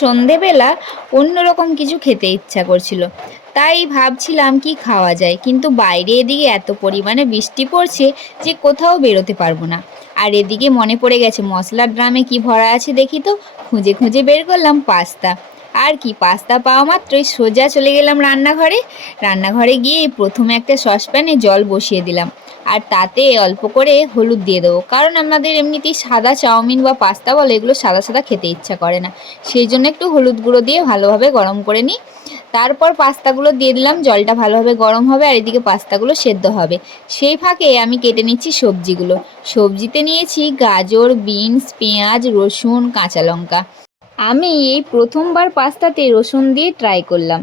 সন্ধেবেলা অন্যরকম কিছু খেতে ইচ্ছা করছিল, তাই ভাবছিলাম কি খাওয়া যায়, কিন্তু বাইরে এদিকে এত পরিমাণে বৃষ্টি পড়ছে যে কোথাও বেরোতে পারবো না। আর এদিকে মনে পড়ে গেছে মশলার ড্রামে কি ভরা আছে দেখি তো। খুঁজে খুঁজে বের করলাম পাস্তা। আর কি, পাস্তা পাওয়া মাত্রই সোজা চলে গেলাম রান্নাঘরে। রান্নাঘরে গিয়ে প্রথমে একটা সসপ্যানে জল বসিয়ে দিলাম, আর তাতে অল্প করে হলুদ দিয়ে দেবো, কারণ আমাদের এমনিতেই সাদা চাউমিন বা পাস্তা বলে এগুলো সাদা সাদা খেতে ইচ্ছা করে না, সেই জন্য একটু হলুদ গুঁড়ো দিয়ে ভালোভাবে গরম করে নিই। তারপর পাস্তাগুলো দিয়ে দিলাম, জলটা ভালোভাবে গরম হবে আর এদিকে পাস্তাগুলো সেদ্ধ হবে। সেই ফাঁকে আমি কেটে নিচ্ছি সবজিগুলো। সবজিতে নিয়েছি গাজর, বিনস, পেঁয়াজ, রসুন, কাঁচা লঙ্কা। আমি এই প্রথমবার পাস্তাতে রসুন দিয়ে ট্রাই করলাম।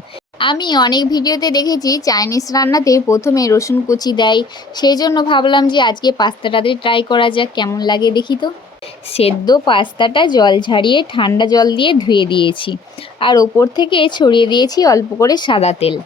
আমি অনেক ভিডিওতে দেখেছি চাইনিজ রান্নাতে প্রথমে রসুন কুচি দেয়, সেই জন্য ভাবলাম যে আজকে পাস্তাটাতে ট্রাই করা যাক, কেমন লাগে দেখি তো। সেদ্ধ পাস্তাটা জল ঝারিয়ে ঠান্ডা জল দিয়ে ধুয়ে দিয়েছি, আর ওপর থেকে ছড়িয়ে দিয়েছি অল্প করে সাদা তেল।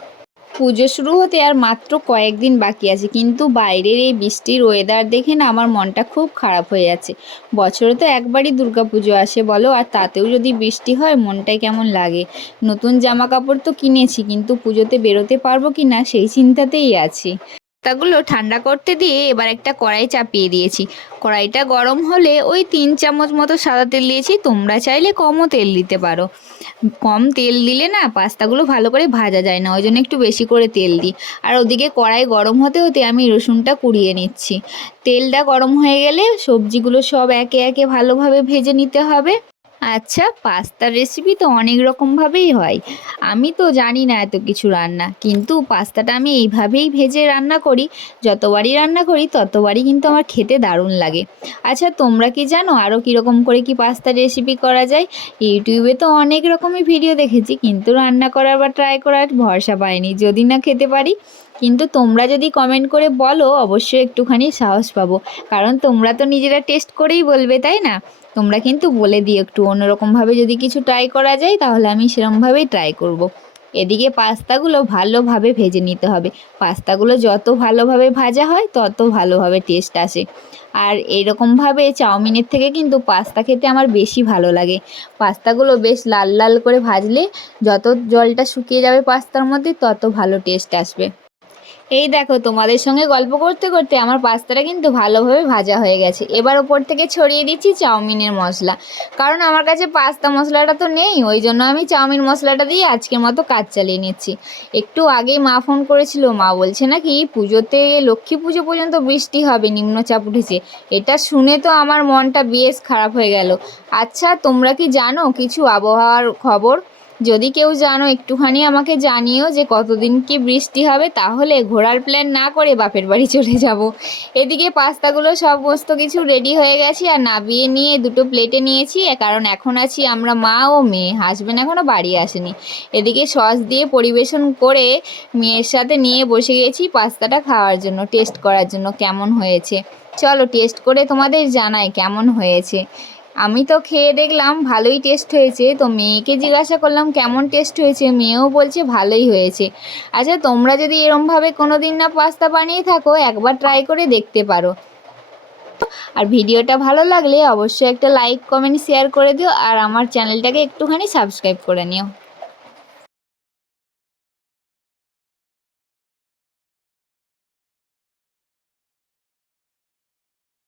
পুজো শুরু হতে আর মাত্র কয়েকদিন বাকি আছে, কিন্তু বাইরের এই বৃষ্টির ওয়েদার দেখে না আমার মনটা খুব খারাপ হয়ে যাচ্ছে। বছরে তো একবারই দুর্গাপুজো আসে বলো, আর তাতেও যদি বৃষ্টি হয় মনটাই কেমন লাগে। নতুন জামা কাপড় তো কিনেছি, কিন্তু পুজোতে বেরোতে পারবো কি না সেই চিন্তাতেই আছি। পাস্তাগুলো ঠান্ডা করতে দিয়ে এবার একটা কড়াই চাপিয়ে দিয়েছি। কড়াইটা গরম হলে ওই 3 চামচ মতো সাদা তেল দিয়েছি, তোমরা চাইলে কমও তেল দিতে পারো। কম তেল দিলে না পাস্তাগুলো ভালো করে ভাজা যায় না, ওই জন্য একটু বেশি করে তেল দিই। আর ওদিকে কড়াই গরম হতে হতে আমি রসুনটা কুড়িয়ে নিচ্ছি। তেলটা গরম হয়ে গেলে সবজিগুলো সব একে একে ভালোভাবে ভেজে নিতে হবে। আচ্ছা, পাস্তার রেসিপি তো অনেক রকমভাবেই হয়, আমি তো জানি না এত কিছু রান্না, কিন্তু পাস্তাটা আমি এইভাবেই ভেজে রান্না করি। যতবারই রান্না করি ততবারই কিন্তু আমার খেতে দারুণ লাগে। আচ্ছা, তোমরা কি জানো আরও কীরকম করে কি পাস্তার রেসিপি করা যায়? ইউটিউবে তো অনেক রকমই ভিডিও দেখেছি, কিন্তু রান্না করার বা ট্রাই করার ভরসা পাইনি, যদি না খেতে পারি। কিন্তু তোমরা যদি কমেন্ট করে বলো অবশ্যই একটুখানি সাহস পাবো, কারণ তোমরা তো নিজেরা টেস্ট করেই বলবে, তাই না? তোমরা কিন্তু বলে দিও একটু অন্যরকমভাবে যদি কিছু ট্রাই করা যায়, তাহলে আমি সেরকমভাবেই ট্রাই করব। এদিকে পাস্তাগুলো ভালোভাবে ভেজে নিতে হবে। পাস্তাগুলো যত ভালোভাবে ভাজা হয় তত ভালোভাবে টেস্ট আসে। আর এরকমভাবে চাউমিনের থেকে কিন্তু পাস্তা খেতে আমার বেশি ভালো লাগে। পাস্তাগুলো বেশ লাল লাল করে ভাজলে যত জলটা শুকিয়ে যাবে পাস্তার মধ্যে তত ভালো টেস্ট আসবে। এই দেখো, তোমাদের সঙ্গে গল্প করতে করতে আমার পাস্তাটা কিন্তু ভালোভাবে ভাজা হয়ে গেছে। এবার ওপর থেকে ছড়িয়ে দিচ্ছি চাউমিনের মশলা, কারণ আমার কাছে পাস্তা মশলাটা তো নেই, ওই জন্য আমি চাউমিন মশলাটা দিয়ে আজকের মতো কাজ চালিয়ে নিচ্ছি। একটু আগেই মা ফোন করেছিল, মা বলছে নাকি পুজোতে লক্ষ্মী পুজো পর্যন্ত বৃষ্টি হবে, নিম্নচাপ উঠেছে। এটা শুনে তো আমার মনটা বেশ খারাপ হয়ে গেল। আচ্ছা, তোমরা কি জানো কিছু আবহাওয়ার খবর? যদি কেউ জানো একটুখানি আমাকে জানিও যে কতদিন কি বৃষ্টি হবে, তাহলে ঘোরার প্ল্যান না করে বাপের বাড়ি চলে যাব। এদিকে পাস্তাগুলো সমস্ত কিছু রেডি হয়ে গেছে, আর নাবিয়ে নিয়ে দুটো প্লেটে নিয়েছি, কারণ এখন আছি আমরা মা ও মেয়ে, হাজবেন্ড এখনও বাড়ি আসেনি। এদিকে সস দিয়ে পরিবেশন করে মেয়ের সাথে নিয়ে বসে গেছি পাস্তাটা খাওয়ার জন্য, টেস্ট করার জন্য কেমন হয়েছে। চলো টেস্ট করে তোমাদের জানাই কেমন হয়েছে। আমি তো খেয়ে দেখলাম ভালোই টেস্ট হয়েছে, তো মেয়েকে জিজ্ঞাসা করলাম কেমন টেস্ট হয়েছে, মেয়েও বলছে ভালোই হয়েছে। আচ্ছা, তোমরা যদি এরমভাবে কোনো দিন না পাস্তা বানিয়ে থাকো একবার ট্রাই করে দেখতে পারো। আর ভিডিওটা ভালো লাগলে অবশ্যই একটা লাইক, কমেন্ট, শেয়ার করে দিও, আর আমার চ্যানেলটাকে একটুখানি সাবস্ক্রাইব করে নিও।